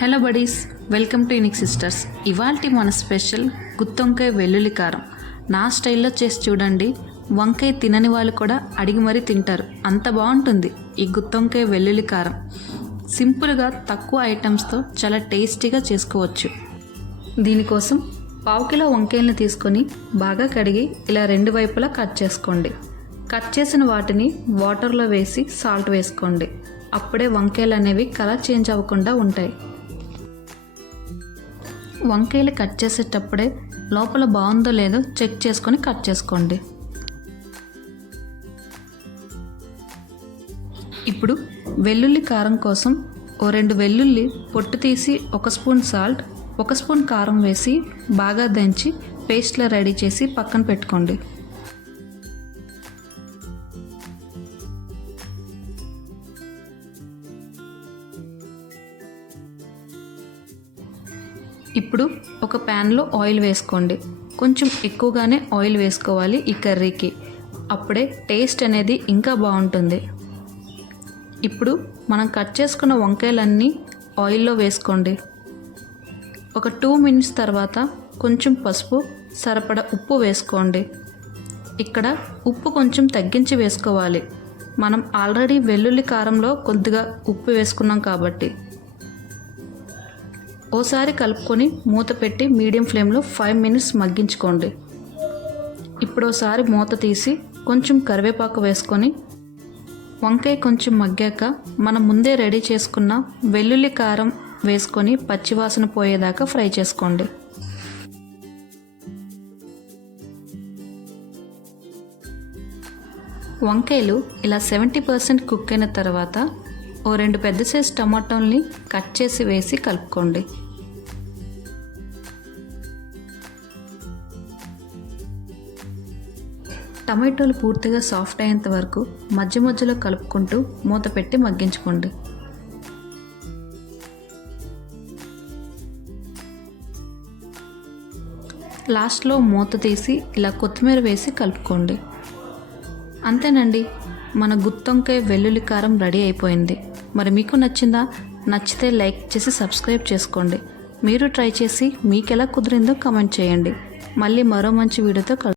Hello buddies welcome to unique sisters ఇవాల్టి మన special గుత్తొంకాయ వెల్లుల్లి కారం. నా స్టైల్లో చేసి చూడండి. వంకాయ తినని వాళ్ళు కూడా అడిగి మరీ తింటారు. అంత బాగుంటుంది ఈ గుత్తొంకాయ వెల్లుల్లి కారం. సింపుల్గా తక్కువ ఐటమ్స్తో చాలా టేస్టీగా చేసుకోవచ్చు. దీనికోసం పావు కిలో వంకాయలను తీసుకొని బాగా కడిగి ఇలా రెండు వైపులా కట్ చేసుకోండి. కట్ చేసిన వాటిని వాటర్లో వేసి సాల్ట్ వేసుకోండి. అప్పుడే వంకాయలు అనేవి కలర్ చేంజ్ అవ్వకుండా ఉంటాయి. వంకాయలు కట్ చేసేటప్పుడే లోపల బాగుందో లేదో చెక్ చేసుకొని కట్ చేసుకోండి. ఇప్పుడు వెల్లుల్లి కారం కోసం ఓ రెండు వెల్లుల్లి పొట్టు తీసి ఒక స్పూన్ సాల్ట్ ఒక స్పూన్ కారం వేసి బాగా దంచి పేస్ట్లా రెడీ చేసి పక్కన పెట్టుకోండి. ఇప్పుడు ఒక ప్యాన్లో ఆయిల్ వేసుకోండి. కొంచెం ఎక్కువగానే ఆయిల్ వేసుకోవాలి ఈ కర్రీకి. అప్పుడే టేస్ట్ అనేది ఇంకా బాగుంటుంది. ఇప్పుడు మనం కట్ చేసుకున్న వంకాయలన్నీ ఆయిల్లో వేసుకోండి. ఒక టూ మినిట్స్ తర్వాత కొంచెం పసుపు సరిపడ ఉప్పు వేసుకోండి. ఇక్కడ ఉప్పు కొంచెం తగ్గించి వేసుకోవాలి. మనం ఆల్రెడీ వెల్లుల్లి కారంలో కొద్దిగా ఉప్పు వేసుకున్నాం కాబట్టి. ఓసారి కలుపుకొని మూత పెట్టి మీడియం ఫ్లేమ్లో ఫైవ్ మినిట్స్ మగ్గించుకోండి. ఇప్పుడు ఒకసారి మూత తీసి కొంచెం కరివేపాకు వేసుకొని వంకాయ కొంచెం మగ్గాక మనం ముందే రెడీ చేసుకున్న వెల్లుల్లి కారం వేసుకొని పచ్చివాసన పోయేదాకా ఫ్రై చేసుకోండి. వంకాయలు ఇలా సెవెంటీ పర్సెంట్ కుక్ అయిన తర్వాత ఓ రెండు పెద్ద సైజ్ టమాటోల్ని కట్ చేసి వేసి కలుపుకోండి. టమాటోలు పూర్తిగా సాఫ్ట్ అయ్యేంత వరకు మధ్య మధ్యలో కలుపుకుంటూ మూత పెట్టి మగ్గించుకోండి. లాస్ట్లో మూత తీసి ఇలా కొత్తిమీర వేసి కలుపుకోండి. అంతేనండి మన గుత్తొంకాయ వెల్లుల్లి కారం రెడీ అయిపోయింది. మరి మీకు నచ్చిందా? నచ్చితే లైక్ చేసి సబ్స్క్రైబ్ చేసుకోండి. మీరు ట్రై చేసి మీకు ఎలా కుదిరిందో కమెంట్ చేయండి. మళ్ళీ మరో మంచి వీడియోతో కలు